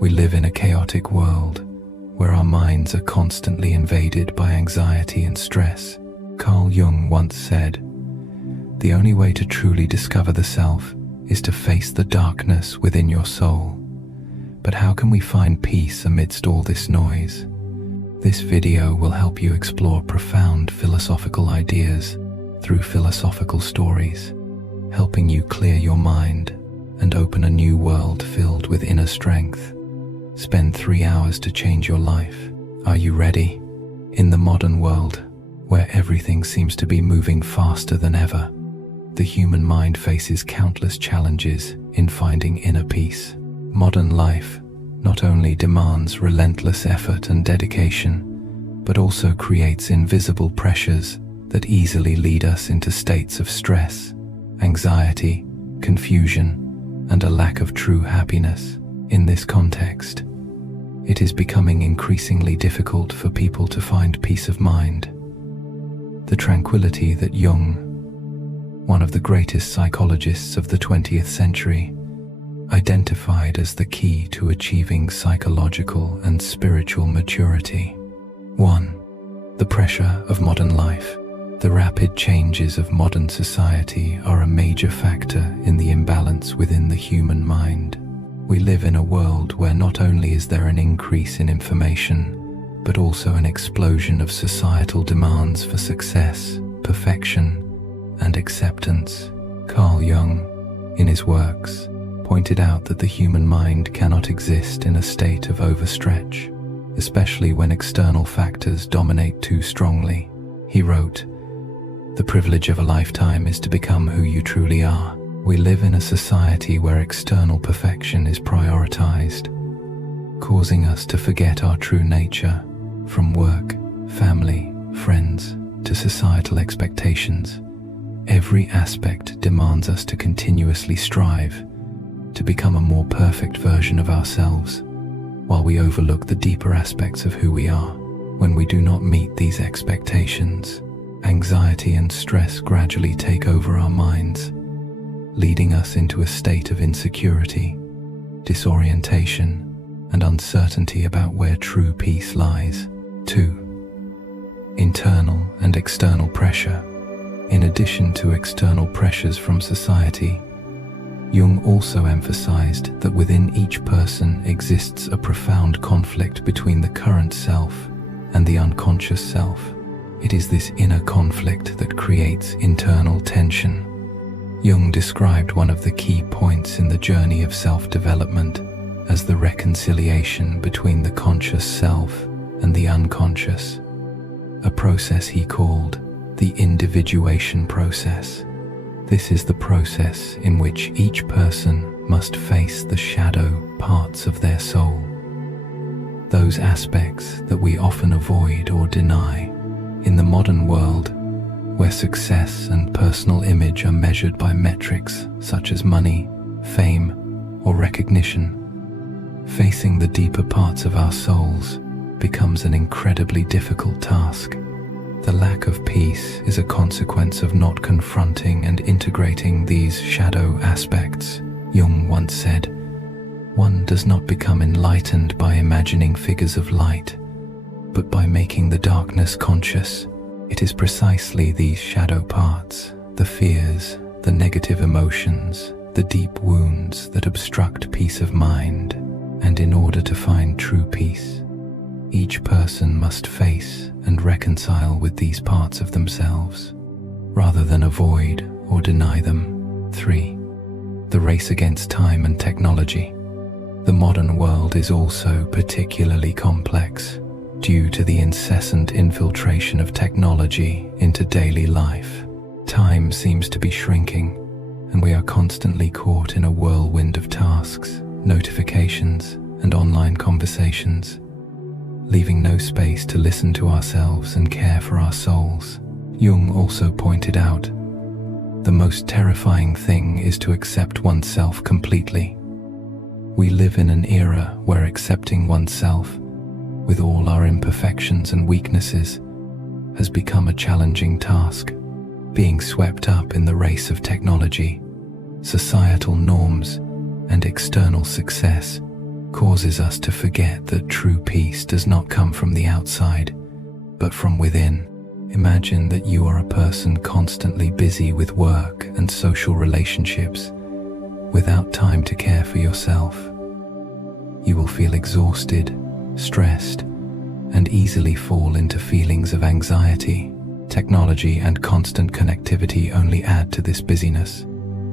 We live in a chaotic world where our minds are constantly invaded by anxiety and stress. Carl Jung once said, "The only way to truly discover the self is to face the darkness within your soul." But how can we find peace amidst all this noise? This video will help you explore profound philosophical ideas through philosophical stories, helping you clear your mind and open a new world filled with inner strength. Spend 3 hours to change your life. Are you ready? In the modern world, where everything seems to be moving faster than ever, the human mind faces countless challenges in finding inner peace. Modern life not only demands relentless effort and dedication, but also creates invisible pressures that easily lead us into states of stress, anxiety, confusion, and a lack of true happiness. In this context, it is becoming increasingly difficult for people to find peace of mind. The tranquility that Jung, one of the greatest psychologists of the 20th century, identified as the key to achieving psychological and spiritual maturity. 1. The pressure of modern life. The rapid changes of modern society are a major factor in the imbalance within the human mind. We live in a world where not only is there an increase in information, but also an explosion of societal demands for success, perfection, and acceptance. Carl Jung, in his works, pointed out that the human mind cannot exist in a state of overstretch, especially when external factors dominate too strongly. He wrote, "The privilege of a lifetime is to become who you truly are." We live in a society where external perfection is prioritized, causing us to forget our true nature. From work, family, friends, to societal expectations, every aspect demands us to continuously strive to become a more perfect version of ourselves, while we overlook the deeper aspects of who we are. When we do not meet these expectations, anxiety and stress gradually take over our minds, leading us into a state of insecurity, disorientation, and uncertainty about where true peace lies. 2. Internal and external pressure. In addition to external pressures from society, Jung also emphasized that within each person exists a profound conflict between the current self and the unconscious self. It is this inner conflict that creates internal tension. Jung described one of the key points in the journey of self-development as the reconciliation between the conscious self and the unconscious, a process he called the individuation process. This is the process in which each person must face the shadow parts of their soul, those aspects that we often avoid or deny. In the modern world, where success and personal image are measured by metrics such as money, fame, or recognition, facing the deeper parts of our souls becomes an incredibly difficult task. The lack of peace is a consequence of not confronting and integrating these shadow aspects. Jung once said, "One does not become enlightened by imagining figures of light, but by making the darkness conscious." It is precisely these shadow parts, the fears, the negative emotions, the deep wounds that obstruct peace of mind. And in order to find true peace, each person must face and reconcile with these parts of themselves, rather than avoid or deny them. 3. The race against time and technology. The modern world is also particularly complex due to the incessant infiltration of technology into daily life. Time seems to be shrinking, and we are constantly caught in a whirlwind of tasks, notifications, and online conversations, leaving no space to listen to ourselves and care for our souls. Jung also pointed out, the most terrifying thing is to accept oneself completely. We live in an era where accepting oneself, with all our imperfections and weaknesses, has become a challenging task. Being swept up in the race of technology, societal norms, and external success, causes us to forget that true peace does not come from the outside, but from within. Imagine that you are a person constantly busy with work and social relationships, without time to care for yourself. You will feel exhausted, stressed, and easily fall into feelings of anxiety. Technology and constant connectivity only add to this busyness,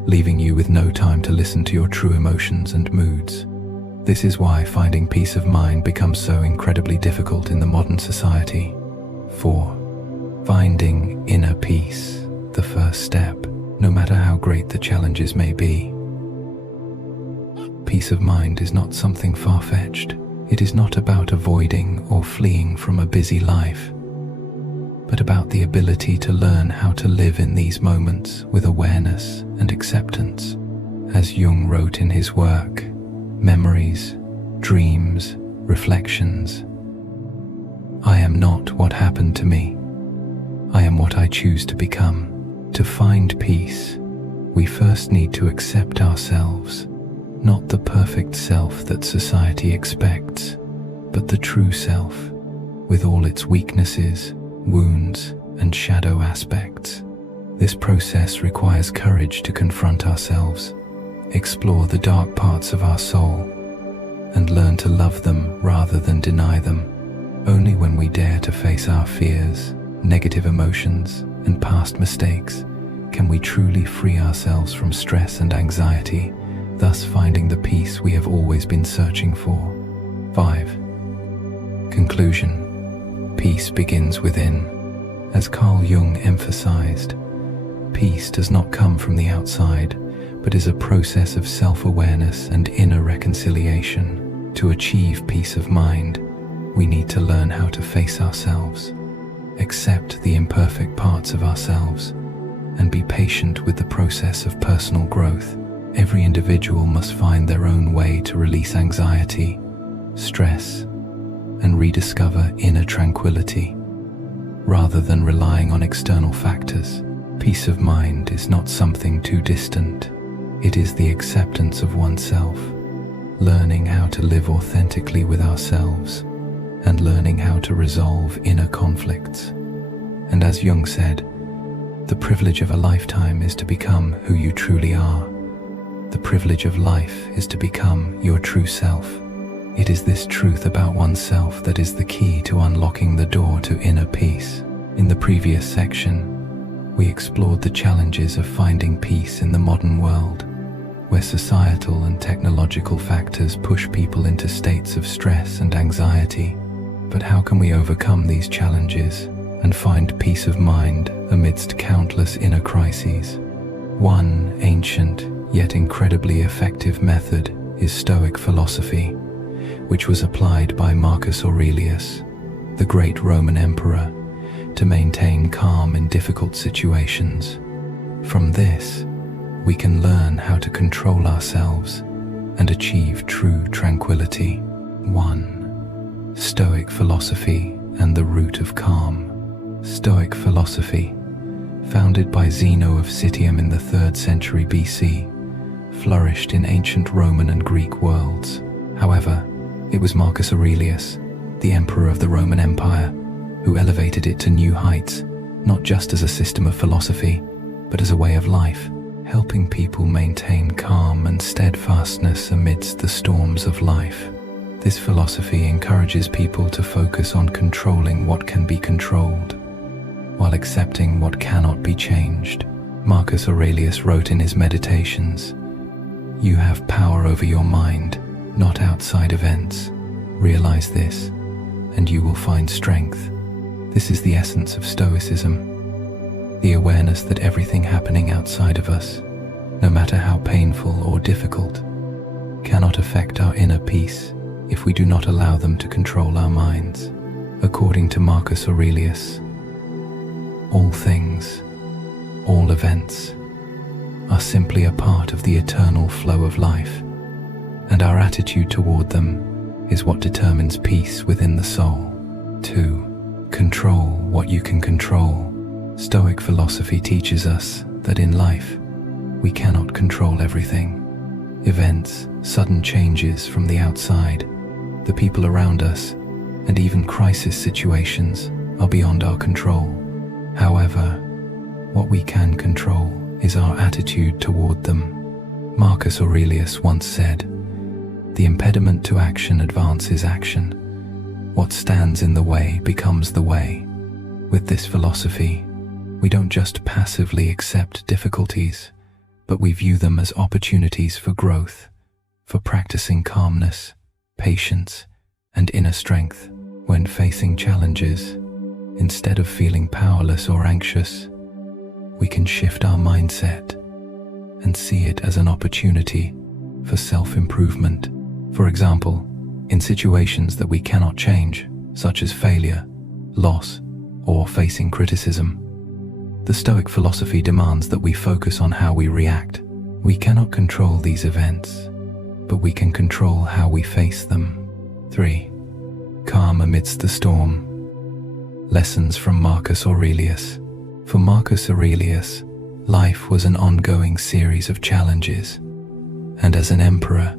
leaving you with no time to listen to your true emotions and moods. This is why finding peace of mind becomes so incredibly difficult in the modern society. 4. Finding inner peace, the first step, no matter how great the challenges may be. Peace of mind is not something far-fetched. It is not about avoiding or fleeing from a busy life, but about the ability to learn how to live in these moments with awareness and acceptance. As Jung wrote in his work, Memories, Dreams, Reflections, I am not what happened to me. I am what I choose to become. To find peace, we first need to accept ourselves, not the perfect self that society expects, but the true self, with all its weaknesses, wounds, and shadow aspects. This process requires courage to confront ourselves, explore the dark parts of our soul, and learn to love them rather than deny them. Only when we dare to face our fears, negative emotions, and past mistakes can we truly free ourselves from stress and anxiety, thus finding the peace we have always been searching for. 5. Conclusion. Peace begins within. As Carl Jung emphasized, peace does not come from the outside, but is a process of self-awareness and inner reconciliation. To achieve peace of mind, we need to learn how to face ourselves, accept the imperfect parts of ourselves, and be patient with the process of personal growth. Every individual must find their own way to release anxiety, stress, and rediscover inner tranquility, rather than relying on external factors. Peace of mind is not something too distant. It is the acceptance of oneself, learning how to live authentically with ourselves, and learning how to resolve inner conflicts. And as Jung said, the privilege of a lifetime is to become who you truly are. The privilege of life is to become your true self. It is this truth about oneself that is the key to unlocking the door to inner peace. In the previous section, we explored the challenges of finding peace in the modern world, where societal and technological factors push people into states of stress and anxiety. But how can we overcome these challenges and find peace of mind amidst countless inner crises? One ancient yet incredibly effective method is Stoic philosophy, which was applied by Marcus Aurelius, the great Roman emperor, to maintain calm in difficult situations. From this, we can learn how to control ourselves and achieve true tranquility. 1. Stoic philosophy and the root of calm. Stoic philosophy, founded by Zeno of Citium in the 3rd century BC, flourished in ancient Roman and Greek worlds. However, it was Marcus Aurelius, the emperor of the Roman Empire, who elevated it to new heights, not just as a system of philosophy, but as a way of life, helping people maintain calm and steadfastness amidst the storms of life. This philosophy encourages people to focus on controlling what can be controlled, while accepting what cannot be changed. Marcus Aurelius wrote in his Meditations, "You have power over your mind, not outside events. Realize this, and you will find strength." This is the essence of Stoicism, the awareness that everything happening outside of us, no matter how painful or difficult, cannot affect our inner peace if we do not allow them to control our minds. According to Marcus Aurelius, all things, all events, are simply a part of the eternal flow of life, and our attitude toward them is what determines peace within the soul. 2. Control what you can control. Stoic philosophy teaches us that in life, we cannot control everything. Events, sudden changes from the outside, the people around us, and even crisis situations are beyond our control. However, what we can control is our attitude toward them. Marcus Aurelius once said, "The impediment to action advances action. What stands in the way becomes the way." With this philosophy, we don't just passively accept difficulties, but we view them as opportunities for growth, for practicing calmness, patience, and inner strength when facing challenges. Instead of feeling powerless or anxious, we can shift our mindset and see it as an opportunity for self-improvement. For example, in situations that we cannot change, such as failure, loss, or facing criticism, the Stoic philosophy demands that we focus on how we react. We cannot control these events, but we can control how we face them. 3. Calm amidst the storm. Lessons from Marcus Aurelius. For Marcus Aurelius, life was an ongoing series of challenges, and as an emperor,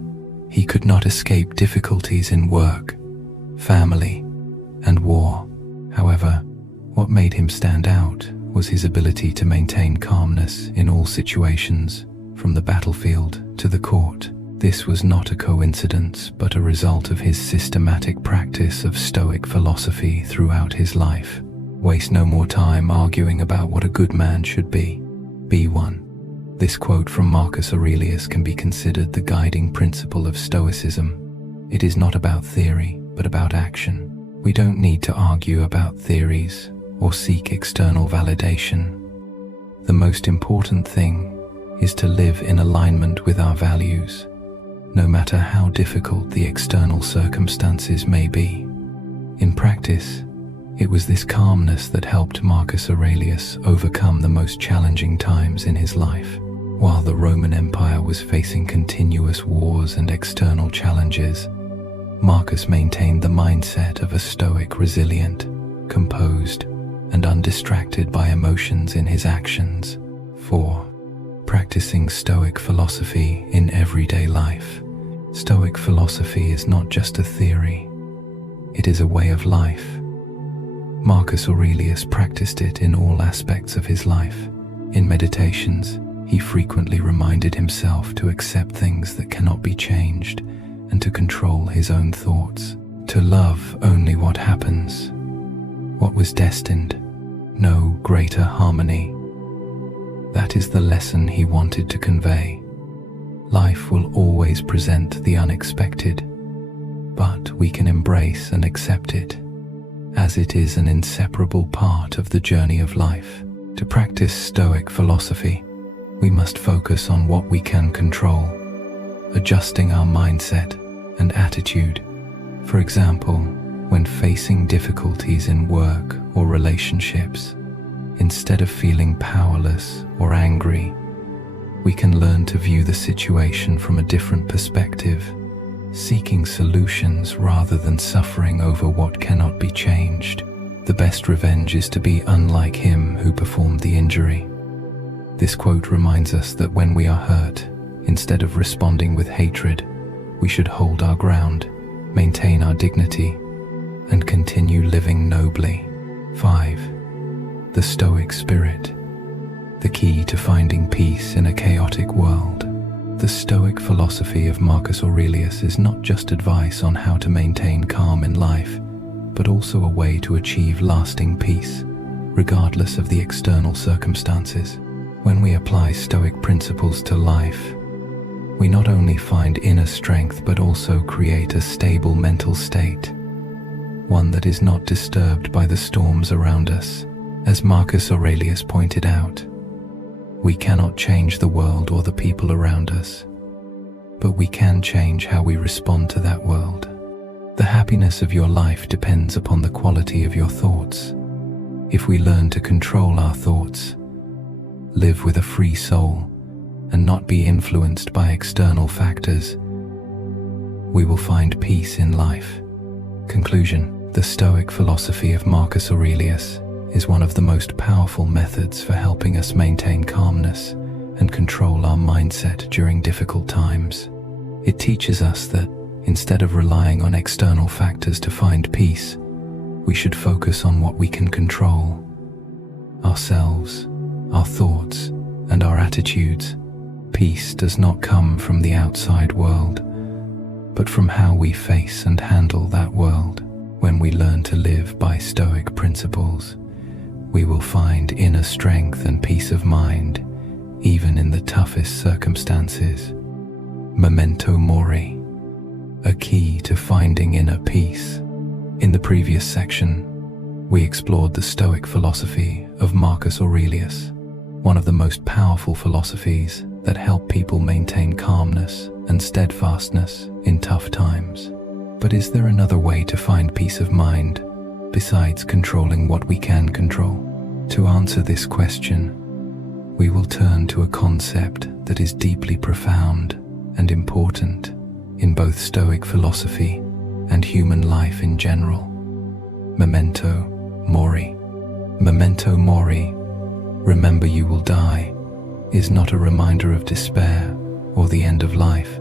he could not escape difficulties in work, family, and war. However, what made him stand out was his ability to maintain calmness in all situations, from the battlefield to the court. This was not a coincidence, but a result of his systematic practice of Stoic philosophy throughout his life. Waste no more time arguing about what a good man should be. Be one. This quote from Marcus Aurelius can be considered the guiding principle of Stoicism. It is not about theory, but about action. We don't need to argue about theories or seek external validation. The most important thing is to live in alignment with our values, no matter how difficult the external circumstances may be. In practice, it was this calmness that helped Marcus Aurelius overcome the most challenging times in his life. While the Roman Empire was facing continuous wars and external challenges, Marcus maintained the mindset of a Stoic, resilient, composed, and undistracted by emotions in his actions. 4. Practicing Stoic philosophy in everyday life. Stoic philosophy is not just a theory, it is a way of life. Marcus Aurelius practiced it in all aspects of his life. In meditations, he frequently reminded himself to accept things that cannot be changed and to control his own thoughts, to love only what happens, what was destined, no greater harmony. That is the lesson he wanted to convey. Life will always present the unexpected, but we can embrace and accept it, as it is an inseparable part of the journey of life. To practice Stoic philosophy, we must focus on what we can control, adjusting our mindset and attitude. For example, when facing difficulties in work or relationships, instead of feeling powerless or angry, we can learn to view the situation from a different perspective, seeking solutions rather than suffering over what cannot be changed. The best revenge is to be unlike him who performed the injury. This quote reminds us that when we are hurt, instead of responding with hatred, we should hold our ground, maintain our dignity, and continue living nobly. 5. The Stoic spirit. The key to finding peace in a chaotic world. The Stoic philosophy of Marcus Aurelius is not just advice on how to maintain calm in life, but also a way to achieve lasting peace, regardless of the external circumstances. When we apply Stoic principles to life, we not only find inner strength but also create a stable mental state, one that is not disturbed by the storms around us. As Marcus Aurelius pointed out, we cannot change the world or the people around us, but we can change how we respond to that world. The happiness of your life depends upon the quality of your thoughts. If we learn to control our thoughts, live with a free soul, and not be influenced by external factors, we will find peace in life. Conclusion. The Stoic philosophy of Marcus Aurelius is one of the most powerful methods for helping us maintain calmness and control our mindset during difficult times. It teaches us that instead of relying on external factors to find peace, we should focus on what we can control: ourselves, our thoughts, and our attitudes. Peace does not come from the outside world, but from how we face and handle that world. When we learn to live by Stoic principles, we will find inner strength and peace of mind, even in the toughest circumstances. Memento mori, a key to finding inner peace. In the previous section, we explored the Stoic philosophy of Marcus Aurelius, one of the most powerful philosophies that help people maintain calmness and steadfastness in tough times. But is there another way to find peace of mind besides controlling what we can control? To answer this question, we will turn to a concept that is deeply profound and important in both Stoic philosophy and human life in general: memento mori. Memento mori, remember you will die, is not a reminder of despair or the end of life,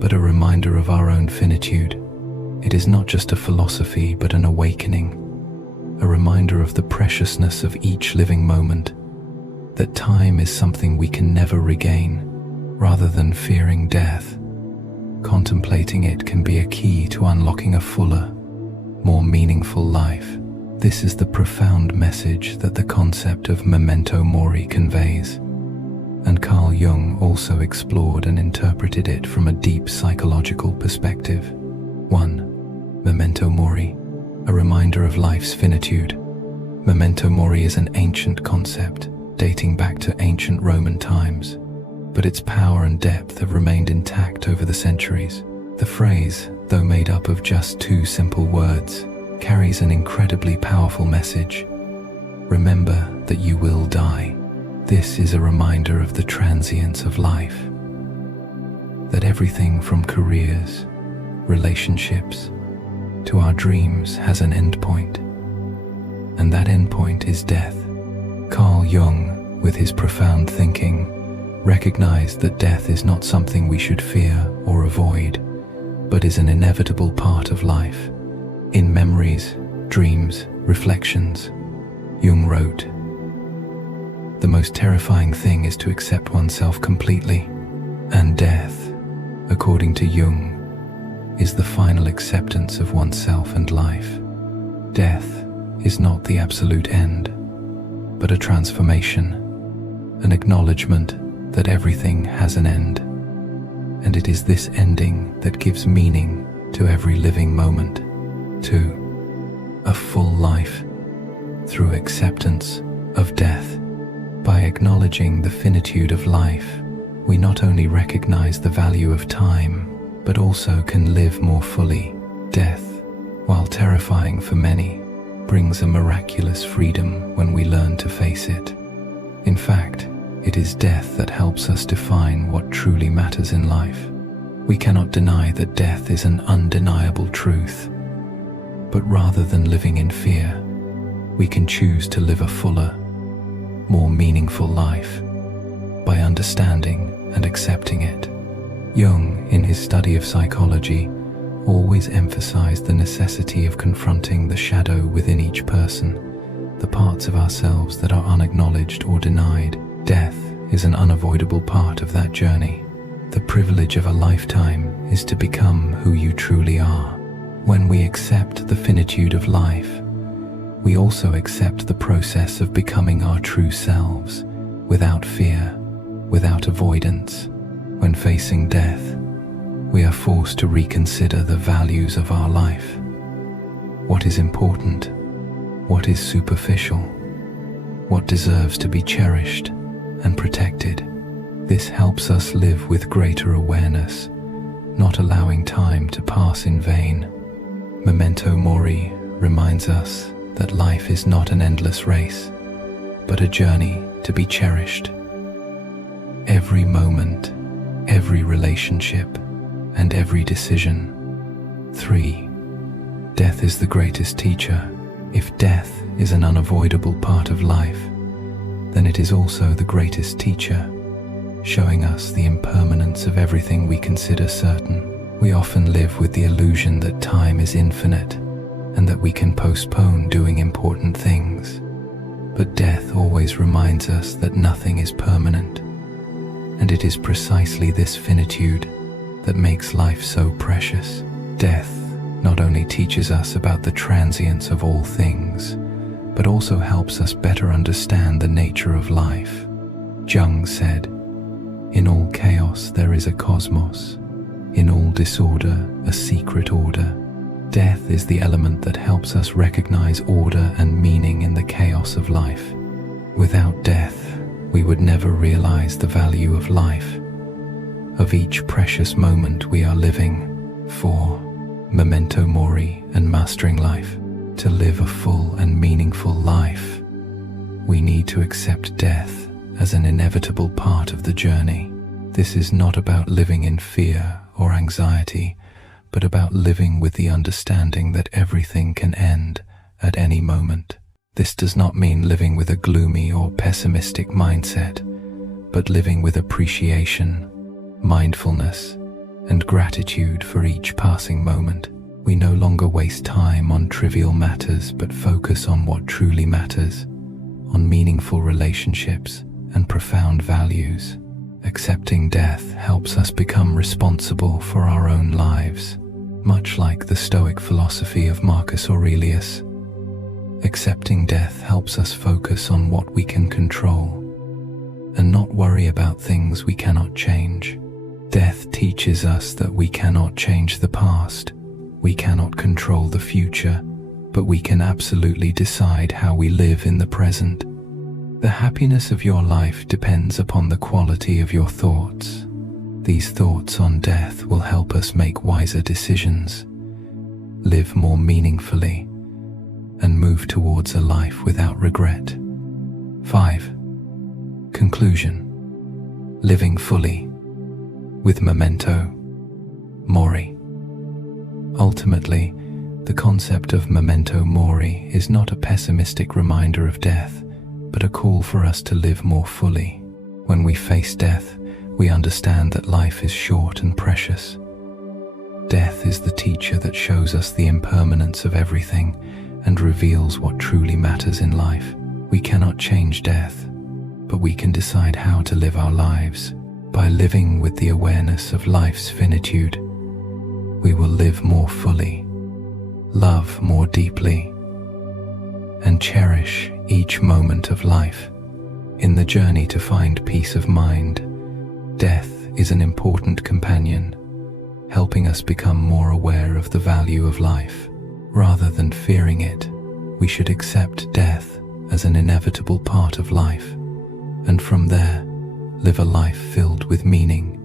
but a reminder of our own finitude. It is not just a philosophy, but an awakening, a reminder of the preciousness of each living moment, that time is something we can never regain. Rather than fearing death, contemplating it can be a key to unlocking a fuller, more meaningful life. This is the profound message that the concept of memento mori conveys, and Carl Jung also explored and interpreted it from a deep psychological perspective. 1. Memento mori, a reminder of life's finitude. Memento mori is an ancient concept dating back to ancient Roman times, but its power and depth have remained intact over the centuries. The phrase, though made up of just 2 simple words, carries an incredibly powerful message. Remember that you will die. This is a reminder of the transience of life, that everything from careers, relationships, to our dreams has an endpoint, and that endpoint is death. Carl Jung, with his profound thinking, recognized that death is not something we should fear or avoid, but is an inevitable part of life. In Memories, Dreams, Reflections, Jung wrote, "The most terrifying thing is to accept oneself completely, and death, according to Jung, is the final acceptance of oneself and life. Death is not the absolute end, but a transformation, an acknowledgement that everything has an end, and it is this ending that gives meaning to every living moment." 2. A full life through acceptance of death. By acknowledging the finitude of life, we not only recognize the value of time, but also can live more fully. Death, while terrifying for many, brings a miraculous freedom when we learn to face it. In fact, it is death that helps us define what truly matters in life. We cannot deny that death is an undeniable truth, but rather than living in fear, we can choose to live a fuller, more meaningful life by understanding and accepting it. Jung, in his study of psychology, always emphasized the necessity of confronting the shadow within each person, the parts of ourselves that are unacknowledged or denied. Death is an unavoidable part of that journey. The privilege of a lifetime is to become who you truly are. When we accept the finitude of life, we also accept the process of becoming our true selves, without fear, without avoidance. When facing death, we are forced to reconsider the values of our life. What is important? What is superficial? What deserves to be cherished and protected? This helps us live with greater awareness, not allowing time to pass in vain. Memento mori reminds us that life is not an endless race, but a journey to be cherished. Every moment, every relationship, and every decision. 3. Death is the greatest teacher. If death is an unavoidable part of life, then it is also the greatest teacher, showing us the impermanence of everything we consider certain. We often live with the illusion that time is infinite and that we can postpone doing important things. But death always reminds us that nothing is permanent, and it is precisely this finitude that makes life so precious. Death not only teaches us about the transience of all things, but also helps us better understand the nature of life. Jung said, "In all chaos there is a cosmos, in all disorder a secret order." Death is the element that helps us recognize order and meaning in the chaos of life. Without death, we would never realize the value of life, of each precious moment we are living. 4. Memento mori and mastering life. To live a full and meaningful life, we need to accept death as an inevitable part of the journey. This is not about living in fear or anxiety, but about living with the understanding that everything can end at any moment. This does not mean living with a gloomy or pessimistic mindset, but living with appreciation, mindfulness, and gratitude for each passing moment. We no longer waste time on trivial matters, but focus on what truly matters, on meaningful relationships and profound values. Accepting death helps us become responsible for our own lives, much like the Stoic philosophy of Marcus Aurelius. Accepting death helps us focus on what we can control and not worry about things we cannot change. Death teaches us that we cannot change the past, we cannot control the future, but we can absolutely decide how we live in the present. The happiness of your life depends upon the quality of your thoughts. These thoughts on death will help us make wiser decisions, live more meaningfully, and move towards a life without regret. 5. Conclusion. Living fully with memento mori. Ultimately, the concept of memento mori is not a pessimistic reminder of death, but a call for us to live more fully. When we face death, we understand that life is short and precious. Death is the teacher that shows us the impermanence of everything and reveals what truly matters in life. We cannot change death, but we can decide how to live our lives. By living with the awareness of life's finitude, we will live more fully, love more deeply, and cherish each moment of life. In the journey to find peace of mind, death is an important companion, helping us become more aware of the value of life. Rather than fearing it, we should accept death as an inevitable part of life, and from there, live a life filled with meaning,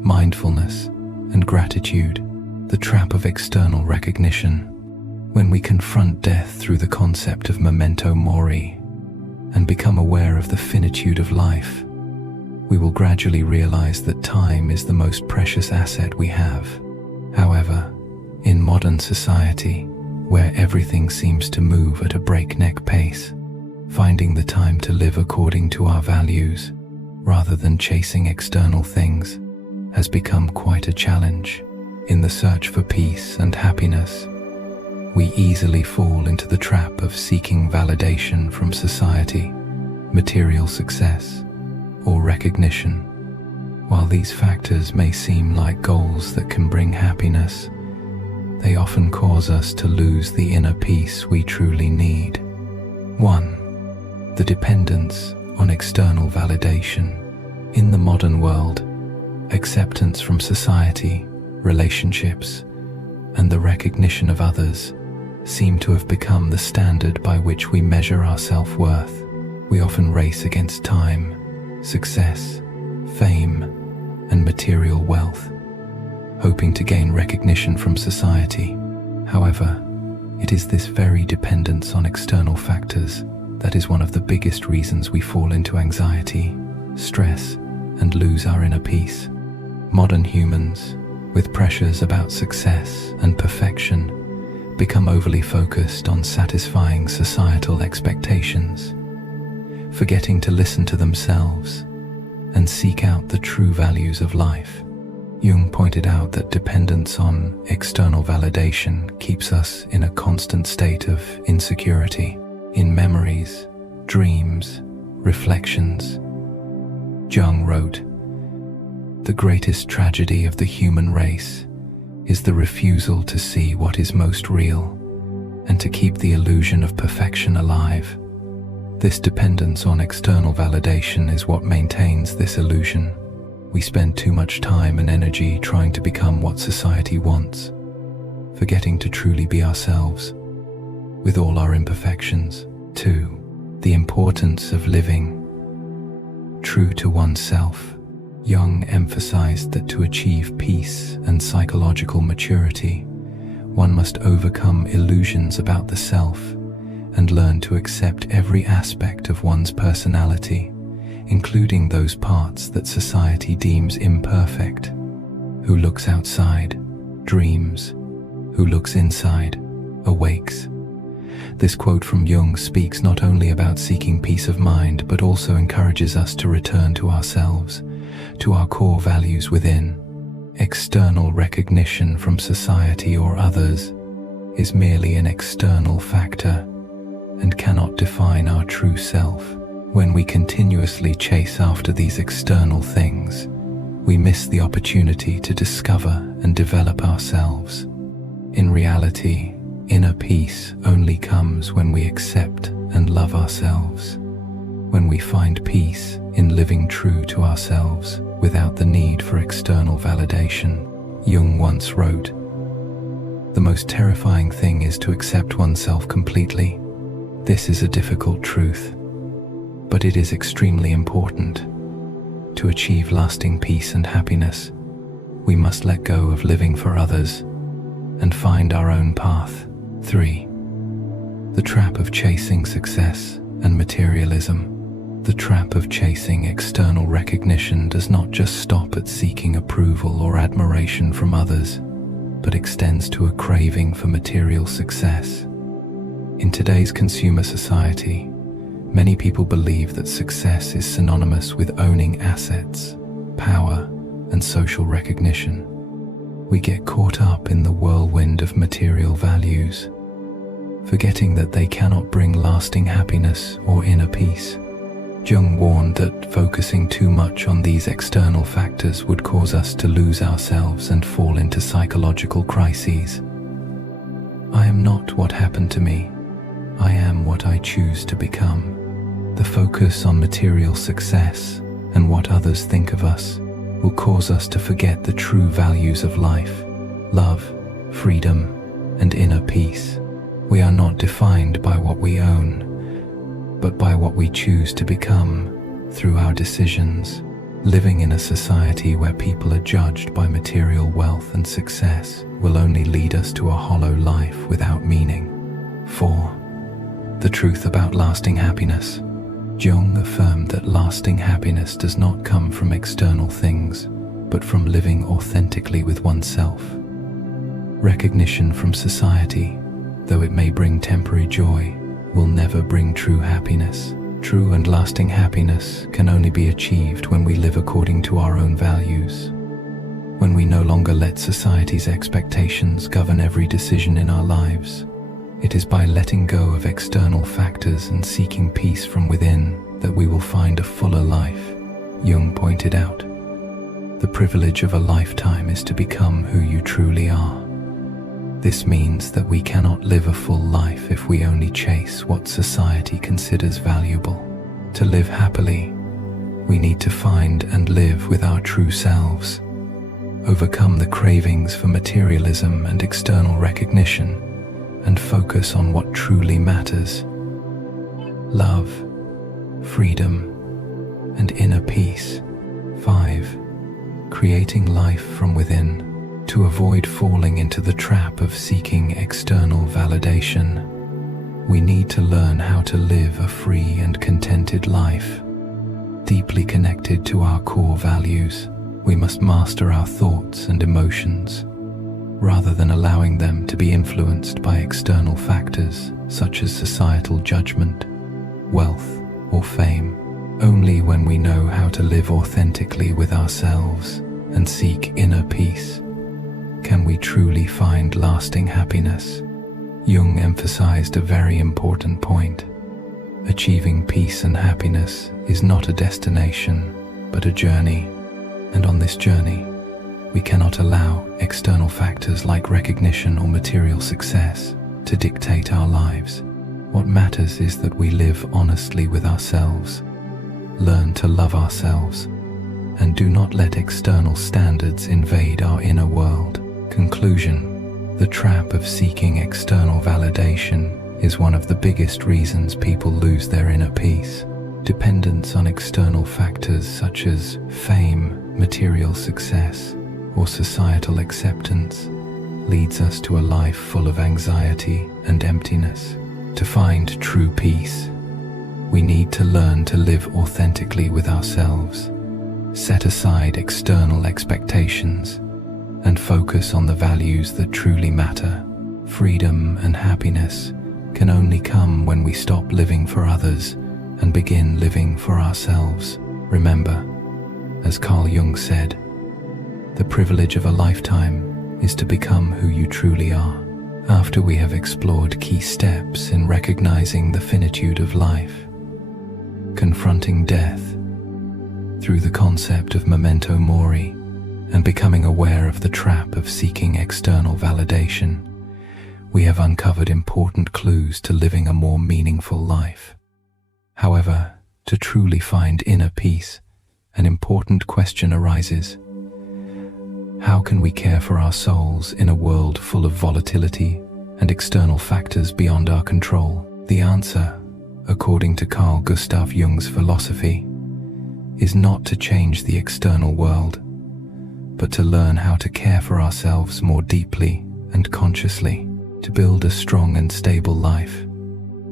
mindfulness, and gratitude. The trap of external recognition. When we confront death through the concept of memento mori and become aware of the finitude of life, we will gradually realize that time is the most precious asset we have. However, in modern society, where everything seems to move at a breakneck pace, finding the time to live according to our values, rather than chasing external things, has become quite a challenge. In the search for peace and happiness, we easily fall into the trap of seeking validation from society, material success, or recognition. While these factors may seem like goals that can bring happiness, they often cause us to lose the inner peace we truly need. 1. The dependence on external validation. In the modern world, acceptance from society, relationships, and the recognition of others seem to have become the standard by which we measure our self-worth. We often race against time, success, fame, and material wealth, hoping to gain recognition from society. However, it is this very dependence on external factors that is one of the biggest reasons we fall into anxiety, stress, and lose our inner peace. Modern humans, with pressures about success and perfection, become overly focused on satisfying societal expectations, forgetting to listen to themselves and seek out the true values of life. Jung pointed out that dependence on external validation keeps us in a constant state of insecurity in memories, dreams, reflections. Jung wrote, "The greatest tragedy of the human race is the refusal to see what is most real and to keep the illusion of perfection alive. This dependence on external validation is what maintains this illusion. We spend too much time and energy trying to become what society wants, forgetting to truly be ourselves, with all our imperfections." 2. The importance of living true to oneself. Jung emphasized that to achieve peace and psychological maturity, one must overcome illusions about the self and learn to accept every aspect of one's personality, including those parts that society deems imperfect. Who looks outside, dreams. Who looks inside, awakes. This quote from Jung speaks not only about seeking peace of mind, but also encourages us to return to ourselves, to our core values within. External recognition from society or others is merely an external factor and cannot define our true self. When we continuously chase after these external things, we miss the opportunity to discover and develop ourselves. In reality, inner peace only comes when we accept and love ourselves. When we find peace in living true to ourselves without the need for external validation. Jung once wrote, "The most terrifying thing is to accept oneself completely. This is a difficult truth, but it is extremely important. To achieve lasting peace and happiness, we must let go of living for others and find our own path." 3. The trap of chasing success and materialism. The trap of chasing external recognition does not just stop at seeking approval or admiration from others, but extends to a craving for material success. In today's consumer society, many people believe that success is synonymous with owning assets, power, and social recognition. We get caught up in the whirlwind of material values, forgetting that they cannot bring lasting happiness or inner peace. Jung warned that focusing too much on these external factors would cause us to lose ourselves and fall into psychological crises. "I am not what happened to me. I am what I choose to become." The focus on material success and what others think of us will cause us to forget the true values of life: love, freedom, and inner peace. We are not defined by what we own, but by what we choose to become through our decisions. Living in a society where people are judged by material wealth and success will only lead us to a hollow life without meaning. 4. The truth about lasting happiness. Jung affirmed that lasting happiness does not come from external things, but from living authentically with oneself. Recognition from society, though it may bring temporary joy, will never bring true happiness. True and lasting happiness can only be achieved when we live according to our own values. When we no longer let society's expectations govern every decision in our lives. It is by letting go of external factors and seeking peace from within that we will find a fuller life. Jung pointed out, "The privilege of a lifetime is to become who you truly are." This means that we cannot live a full life if we only chase what society considers valuable. To live happily, we need to find and live with our true selves, overcome the cravings for materialism and external recognition, and focus on what truly matters: love, freedom, and inner peace. 5. Creating life from within. To avoid falling into the trap of seeking external validation, we need to learn how to live a free and contented life. Deeply connected to our core values, we must master our thoughts and emotions, rather than allowing them to be influenced by external factors such as societal judgment, wealth, or fame. Only when we know how to live authentically with ourselves and seek inner peace can we truly find lasting happiness. Jung emphasized a very important point. Achieving peace and happiness is not a destination, but a journey. And on this journey, we cannot allow external factors like recognition or material success to dictate our lives. What matters is that we live honestly with ourselves, learn to love ourselves, and do not let external standards invade our inner world. Conclusion: the trap of seeking external validation is one of the biggest reasons people lose their inner peace. Dependence on external factors such as fame, material success, or societal acceptance leads us to a life full of anxiety and emptiness. To find true peace, we need to learn to live authentically with ourselves, set aside external expectations, and focus on the values that truly matter. Freedom and happiness can only come when we stop living for others and begin living for ourselves. Remember, as Carl Jung said, the privilege of a lifetime is to become who you truly are. After we have explored key steps in recognizing the finitude of life, confronting death through the concept of memento mori, and becoming aware of the trap of seeking external validation, we have uncovered important clues to living a more meaningful life. However, to truly find inner peace, an important question arises. How can we care for our souls in a world full of volatility and external factors beyond our control? The answer, according to Carl Gustav Jung's philosophy, is not to change the external world, but to learn how to care for ourselves more deeply and consciously. To build a strong and stable life,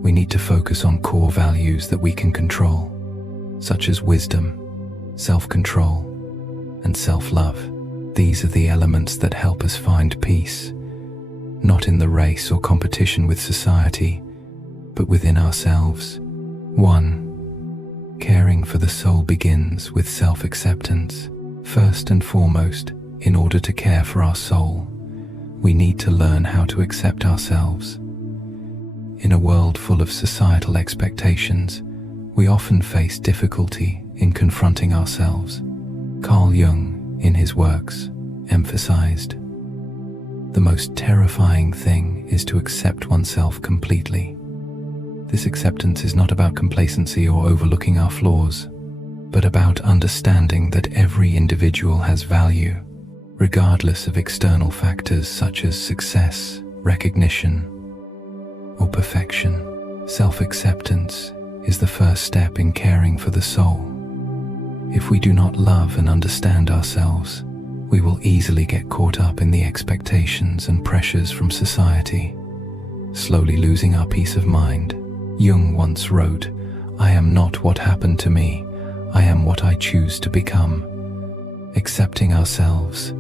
we need to focus on core values that we can control, such as wisdom, self-control, and self-love. These are the elements that help us find peace, not in the race or competition with society, but within ourselves. 1. Caring for the soul begins with self-acceptance. First and foremost, in order to care for our soul, we need to learn how to accept ourselves. In a world full of societal expectations, we often face difficulty in confronting ourselves. Carl Jung, in his works, emphasized, the most terrifying thing is to accept oneself completely. This acceptance is not about complacency or overlooking our flaws, but about understanding that every individual has value, regardless of external factors such as success, recognition, or perfection. Self-acceptance is the first step in caring for the soul. If we do not love and understand ourselves, we will easily get caught up in the expectations and pressures from society, slowly losing our peace of mind. Jung once wrote, "I am not what happened to me, I am what I choose to become." Accepting ourselves,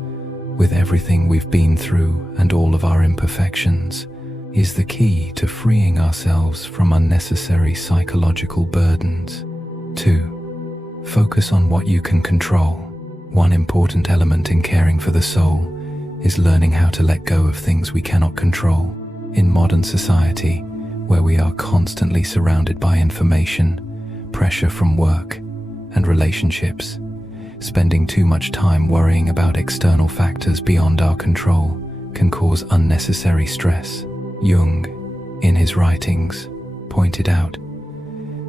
with everything we've been through and all of our imperfections, is the key to freeing ourselves from unnecessary psychological burdens. 2. Focus on what you can control. One important element in caring for the soul is learning how to let go of things we cannot control. In modern society, where we are constantly surrounded by information, pressure from work, and relationships, spending too much time worrying about external factors beyond our control can cause unnecessary stress. Jung, in his writings, pointed out,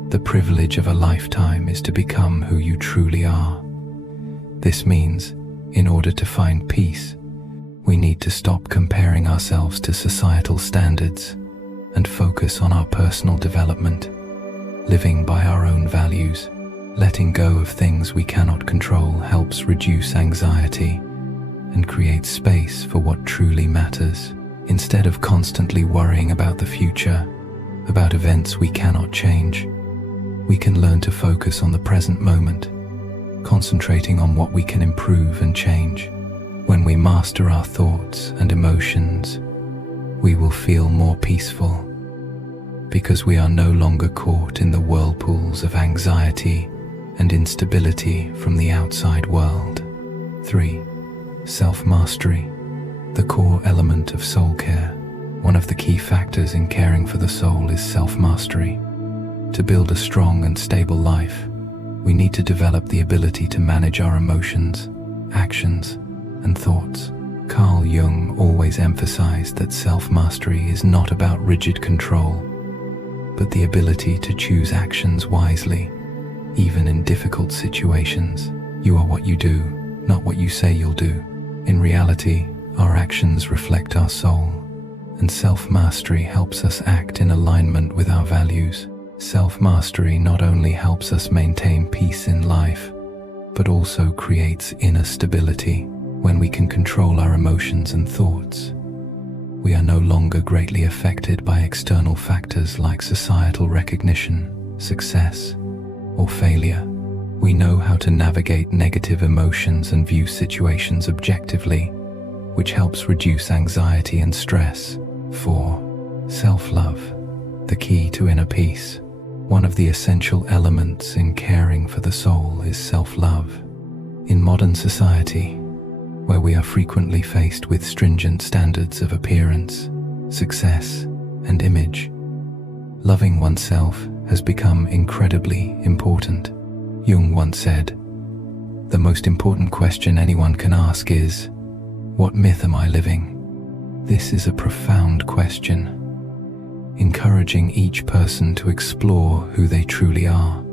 the privilege of a lifetime is to become who you truly are. This means, in order to find peace, we need to stop comparing ourselves to societal standards and focus on our personal development, living by our own values. Letting go of things we cannot control helps reduce anxiety and create space for what truly matters. Instead of constantly worrying about the future, about events we cannot change, we can learn to focus on the present moment, concentrating on what we can improve and change. When we master our thoughts and emotions, we will feel more peaceful, because we are no longer caught in the whirlpools of anxiety and instability from the outside world. 3. Self-mastery, the core element of soul care. One of the key factors in caring for the soul is self-mastery. To build a strong and stable life, we need to develop the ability to manage our emotions, actions, and thoughts. Carl Jung always emphasized that self-mastery is not about rigid control, but the ability to choose actions wisely, even in difficult situations. You are what you do, not what you say you'll do. In reality, our actions reflect our soul, and self-mastery helps us act in alignment with our values. Self-mastery not only helps us maintain peace in life, but also creates inner stability. When we can control our emotions and thoughts, we are no longer greatly affected by external factors like societal recognition, success, or failure. We know how to navigate negative emotions and view situations objectively, which helps reduce anxiety and stress. 4. Self-love, the key to inner peace. One of the essential elements in caring for the soul is self-love. In modern society, where we are frequently faced with stringent standards of appearance, success, and image, loving oneself has become incredibly important. Jung once said, "The most important question anyone can ask is, what myth am I living?" This is a profound question, encouraging each person to explore who they truly are,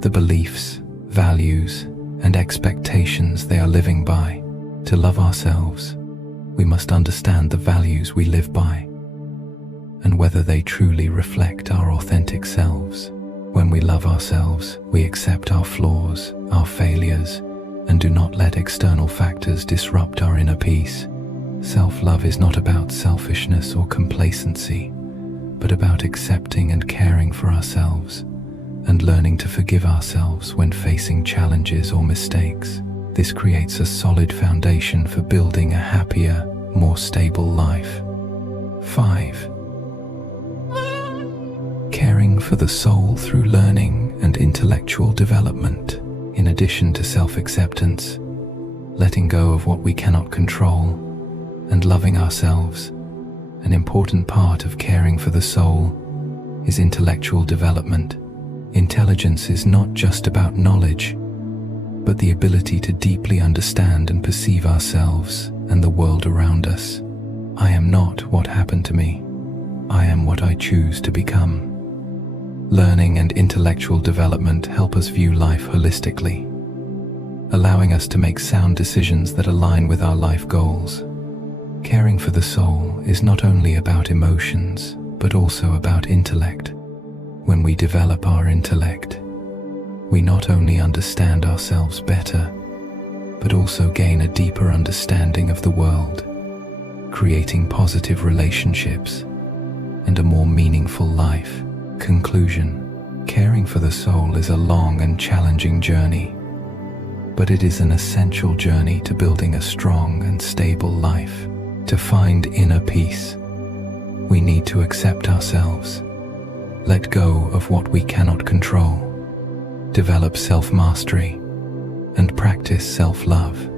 the beliefs, values, and expectations they are living by. To love ourselves, we must understand the values we live by, and whether they truly reflect our authentic selves. When we love ourselves, we accept our flaws, our failures, and do not let external factors disrupt our inner peace. Self-love is not about selfishness or complacency, but about accepting and caring for ourselves, and learning to forgive ourselves when facing challenges or mistakes. This creates a solid foundation for building a happier, more stable life. 5. Caring for the soul through learning and intellectual development. In addition to self-acceptance, letting go of what we cannot control, and loving ourselves, an important part of caring for the soul is intellectual development. Intelligence is not just about knowledge, but the ability to deeply understand and perceive ourselves and the world around us. I am not what happened to me. I am what I choose to become. Learning and intellectual development help us view life holistically, allowing us to make sound decisions that align with our life goals. Caring for the soul is not only about emotions, but also about intellect. When we develop our intellect, we not only understand ourselves better, but also gain a deeper understanding of the world, creating positive relationships and a more meaningful life. Conclusion: caring for the soul is a long and challenging journey, but it is an essential journey to building a strong and stable life. To find inner peace, we need to accept ourselves, let go of what we cannot control, develop self-mastery, and practice self-love.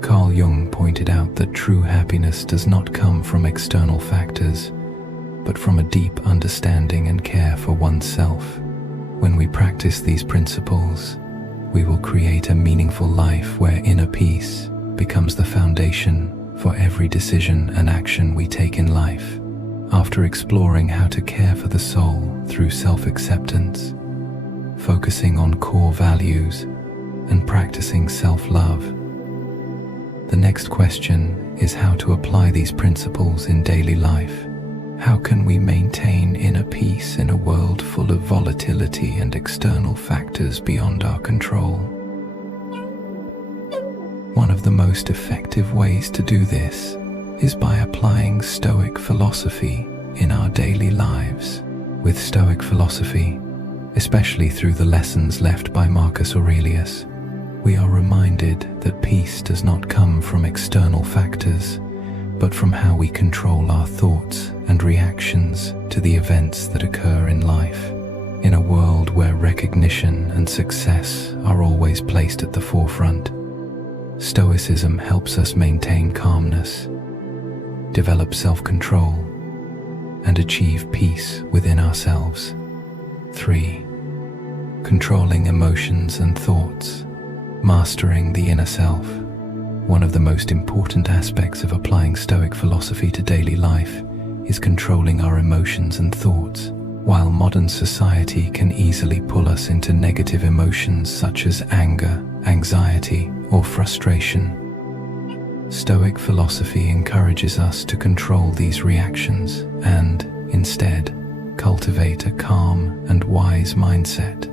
Carl Jung pointed out that true happiness does not come from external factors, but from a deep understanding and care for oneself. When we practice these principles, we will create a meaningful life where inner peace becomes the foundation for every decision and action we take in life. After exploring how to care for the soul through self-acceptance, focusing on core values, and practicing self-love, the next question is how to apply these principles in daily life. How can we maintain inner peace in a world full of volatility and external factors beyond our control? One of the most effective ways to do this is by applying Stoic philosophy in our daily lives. With Stoic philosophy, especially through the lessons left by Marcus Aurelius, we are reminded that peace does not come from external factors, but from how we control our thoughts and reactions to the events that occur in life. In a world where recognition and success are always placed at the forefront, Stoicism helps us maintain calmness, develop self-control, and achieve peace within ourselves. 3. Controlling emotions and thoughts. Mastering the inner self. One of the most important aspects of applying Stoic philosophy to daily life is controlling our emotions and thoughts. While modern society can easily pull us into negative emotions such as anger, anxiety, or frustration, Stoic philosophy encourages us to control these reactions and, instead, cultivate a calm and wise mindset.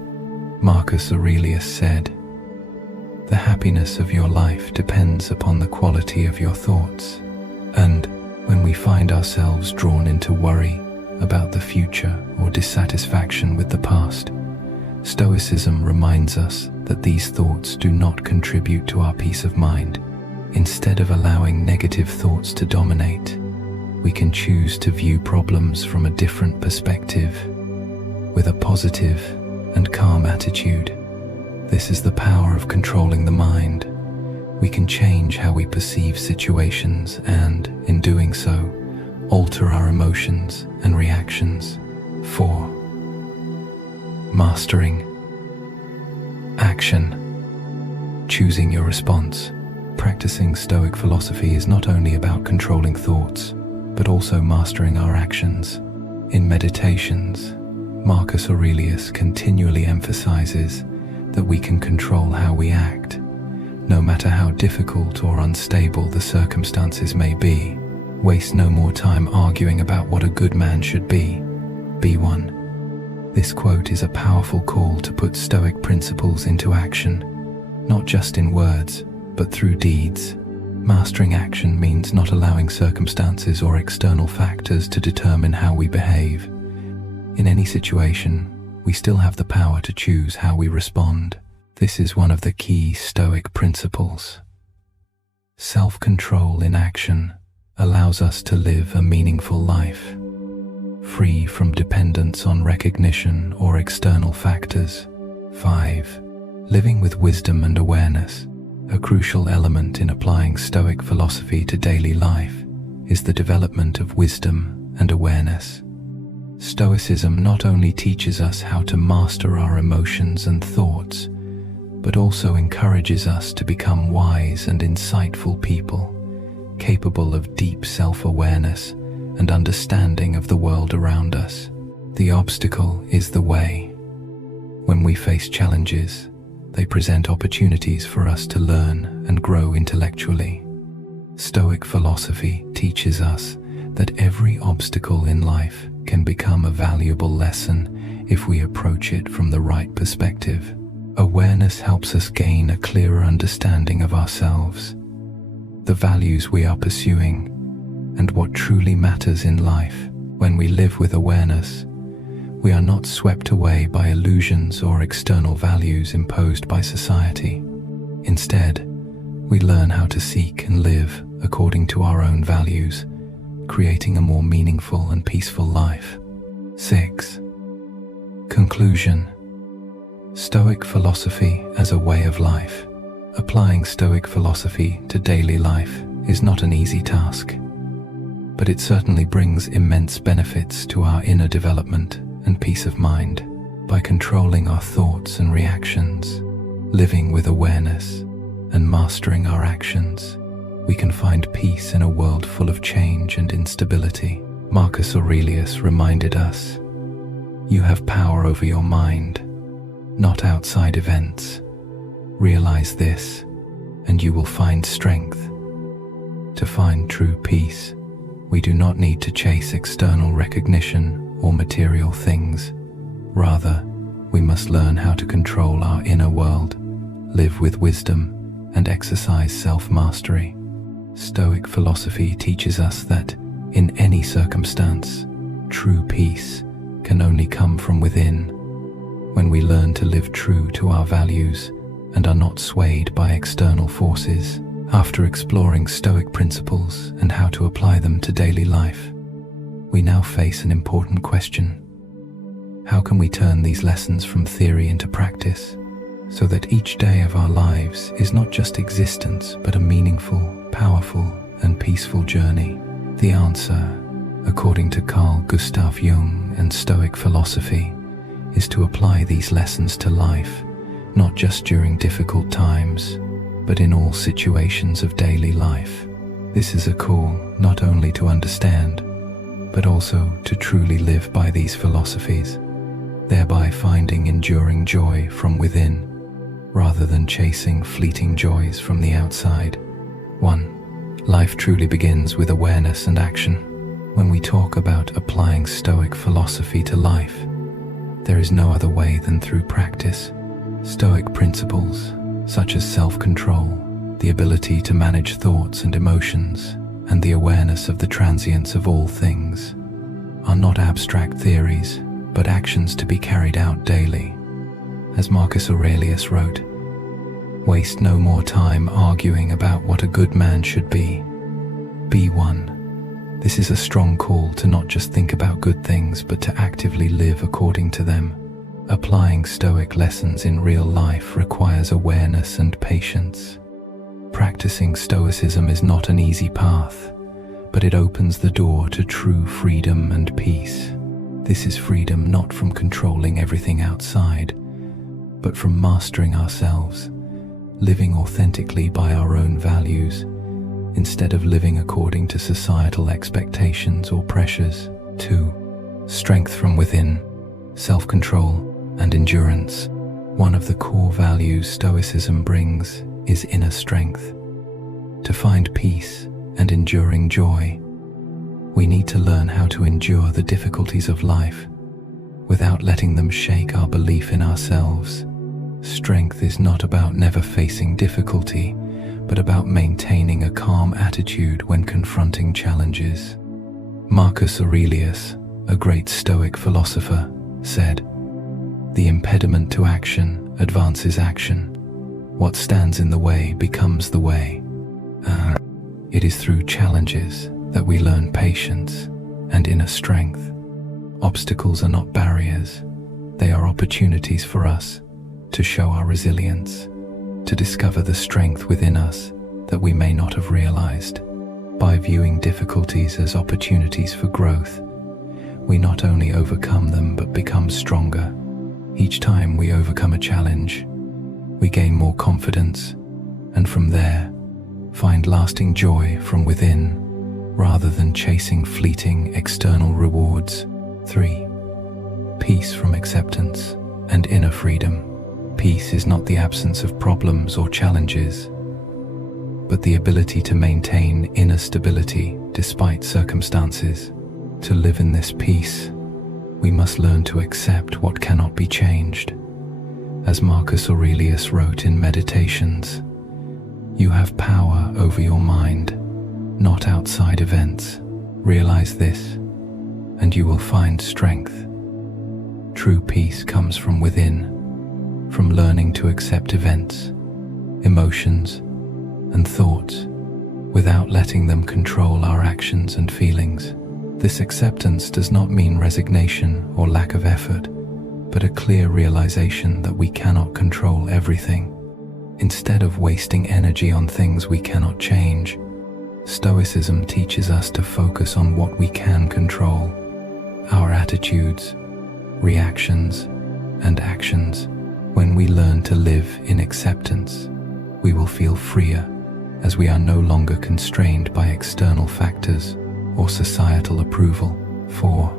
Marcus Aurelius said, "The happiness of your life depends upon the quality of your thoughts." And when we find ourselves drawn into worry about the future or dissatisfaction with the past, Stoicism reminds us that these thoughts do not contribute to our peace of mind. Instead of allowing negative thoughts to dominate, we can choose to view problems from a different perspective, with a positive and calm attitude. This is the power of controlling the mind. We can change how we perceive situations and, in doing so, alter our emotions and reactions. 4. Mastering action. Choosing your response. Practicing Stoic philosophy is not only about controlling thoughts, but also mastering our actions. In Meditations, Marcus Aurelius continually emphasizes that we can control how we act, no matter how difficult or unstable the circumstances may be. Waste no more time arguing about what a good man should be. Be one. This quote is a powerful call to put Stoic principles into action, not just in words, but through deeds. Mastering action means not allowing circumstances or external factors to determine how we behave. In any situation, we still have the power to choose how we respond. This is one of the key Stoic principles. Self-control in action allows us to live a meaningful life, free from dependence on recognition or external factors. 5. Living with wisdom and awareness. A crucial element in applying Stoic philosophy to daily life is the development of wisdom and awareness. Stoicism not only teaches us how to master our emotions and thoughts, but also encourages us to become wise and insightful people, capable of deep self-awareness and understanding of the world around us. The obstacle is the way. When we face challenges, they present opportunities for us to learn and grow intellectually. Stoic philosophy teaches us that every obstacle in life can become a valuable lesson if we approach it from the right perspective. Awareness helps us gain a clearer understanding of ourselves, the values we are pursuing, and what truly matters in life. When we live with awareness, we are not swept away by illusions or external values imposed by society. Instead, we learn how to seek and live according to our own values, creating a more meaningful and peaceful life. 6. Conclusion. Stoic philosophy as a way of life. Applying Stoic philosophy to daily life is not an easy task, but it certainly brings immense benefits to our inner development and peace of mind. By controlling our thoughts and reactions, living with awareness, and mastering our actions, we can find peace in a world full of change and instability. Marcus Aurelius reminded us, "You have power over your mind, not outside events. Realize this, and you will find strength." To find true peace, we do not need to chase external recognition or material things. Rather, we must learn how to control our inner world, live with wisdom, and exercise self-mastery. Stoic philosophy teaches us that, in any circumstance, true peace can only come from within. When we learn to live true to our values and are not swayed by external forces. After exploring Stoic principles and how to apply them to daily life, we now face an important question. How can we turn these lessons from theory into practice, so that each day of our lives is not just existence, but a meaningful, powerful, and peaceful journey? The answer, according to Carl Jung and Stoic philosophy, is to apply these lessons to life, not just during difficult times, but in all situations of daily life. This is a call not only to understand, but also to truly live by these philosophies, thereby finding enduring joy from within, rather than chasing fleeting joys from the outside. 1. Life truly begins with awareness and action. When we talk about applying Stoic philosophy to life, there is no other way than through practice. Stoic principles, such as self-control, the ability to manage thoughts and emotions, and the awareness of the transience of all things, are not abstract theories, but actions to be carried out daily. As Marcus Aurelius wrote, "Waste no more time arguing about what a good man should be. Be one." This is a strong call to not just think about good things, but to actively live according to them. Applying Stoic lessons in real life requires awareness and patience. Practicing Stoicism is not an easy path, but it opens the door to true freedom and peace. This is freedom not from controlling everything outside, but from mastering ourselves, living authentically by our own values, instead of living according to societal expectations or pressures. 2. Strength from within, self-control, and endurance. One of the core values Stoicism brings is inner strength. To find peace and enduring joy, we need to learn how to endure the difficulties of life without letting them shake our belief in ourselves. Strength is not about never facing difficulty, but about maintaining a calm attitude when confronting challenges. Marcus Aurelius, a great Stoic philosopher, said, "The impediment to action advances action. What stands in the way becomes the way." It is through challenges that we learn patience and inner strength. Obstacles are not barriers, they are opportunities for us to show our resilience, to discover the strength within us that we may not have realized. By viewing difficulties as opportunities for growth, we not only overcome them but become stronger. Each time we overcome a challenge, we gain more confidence, and from there, find lasting joy from within, rather than chasing fleeting external rewards. 3. Peace from acceptance and inner freedom. Peace is not the absence of problems or challenges, but the ability to maintain inner stability despite circumstances. To live in this peace, we must learn to accept what cannot be changed. As Marcus Aurelius wrote in Meditations, "You have power over your mind, not outside events. Realize this, and you will find strength." True peace comes from within, from learning to accept events, emotions, and thoughts without letting them control our actions and feelings. This acceptance does not mean resignation or lack of effort, but a clear realization that we cannot control everything. Instead of wasting energy on things we cannot change, Stoicism teaches us to focus on what we can control: our attitudes, reactions, and actions. When we learn to live in acceptance, we will feel freer, as we are no longer constrained by external factors or societal approval. 4.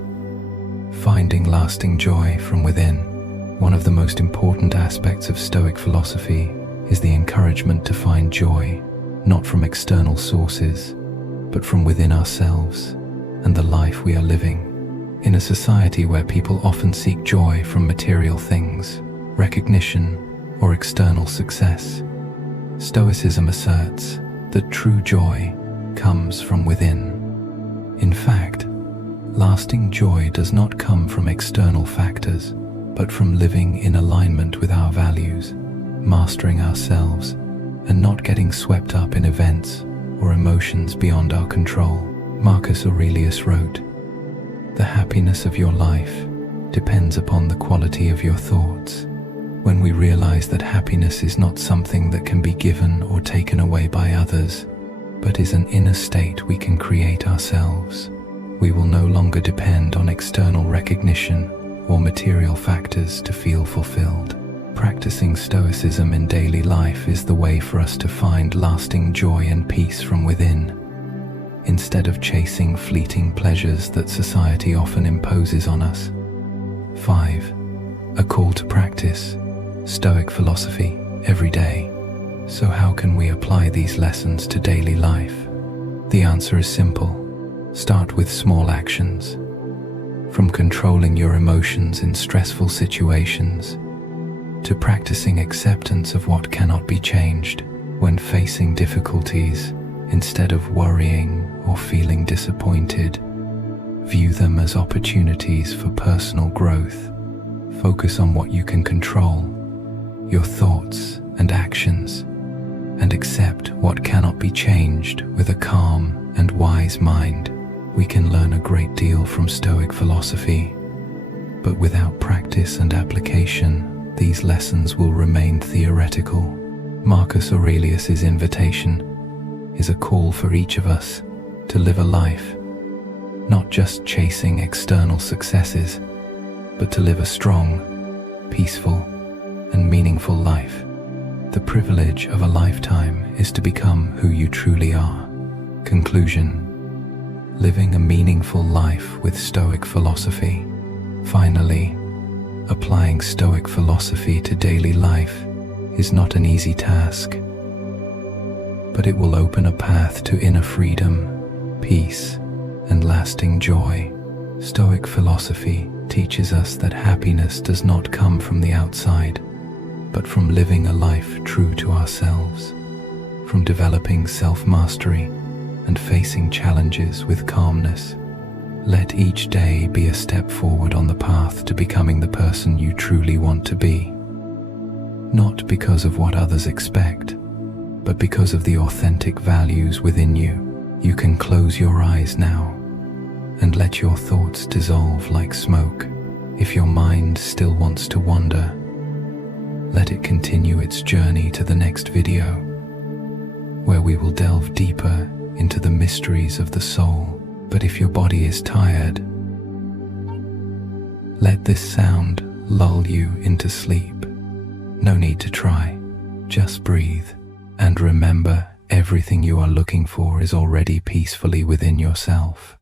Finding lasting joy from within. One of the most important aspects of Stoic philosophy is the encouragement to find joy, not from external sources, but from within ourselves and the life we are living. In a society where people often seek joy from material things, recognition, or external success, Stoicism asserts that true joy comes from within. In fact, lasting joy does not come from external factors, but from living in alignment with our values, mastering ourselves, and not getting swept up in events or emotions beyond our control. Marcus Aurelius wrote, "The happiness of your life depends upon the quality of your thoughts. When we realize that happiness is not something that can be given or taken away by others, but is an inner state we can create ourselves, we will no longer depend on external recognition or material factors to feel fulfilled. Practicing Stoicism in daily life is the way for us to find lasting joy and peace from within, instead of chasing fleeting pleasures that society often imposes on us. 5. A call to practice Stoic philosophy every day. So how can we apply these lessons to daily life? The answer is simple. Start with small actions. From controlling your emotions in stressful situations to practicing acceptance of what cannot be changed when facing difficulties, instead of worrying or feeling disappointed, view them as opportunities for personal growth. Focus on what you can control, your thoughts and actions, and accept what cannot be changed with a calm and wise mind. We can learn a great deal from Stoic philosophy, but without practice and application, these lessons will remain theoretical. Marcus Aurelius's invitation is a call for each of us to live a life, not just chasing external successes, but to live a strong, peaceful, and meaningful life. The privilege of a lifetime is to become who you truly are. Conclusion: living a meaningful life with Stoic philosophy. Finally, applying Stoic philosophy to daily life is not an easy task, but it will open a path to inner freedom, peace, and lasting joy. Stoic philosophy teaches us that happiness does not come from the outside, but from living a life true to ourselves, from developing self-mastery and facing challenges with calmness. Let each day be a step forward on the path to becoming the person you truly want to be. Not because of what others expect, but because of the authentic values within you. You can close your eyes now and let your thoughts dissolve like smoke. If your mind still wants to wander, let it continue its journey to the next video, where we will delve deeper into the mysteries of the soul. But if your body is tired, let this sound lull you into sleep. No need to try, just breathe. And remember, everything you are looking for is already peacefully within yourself.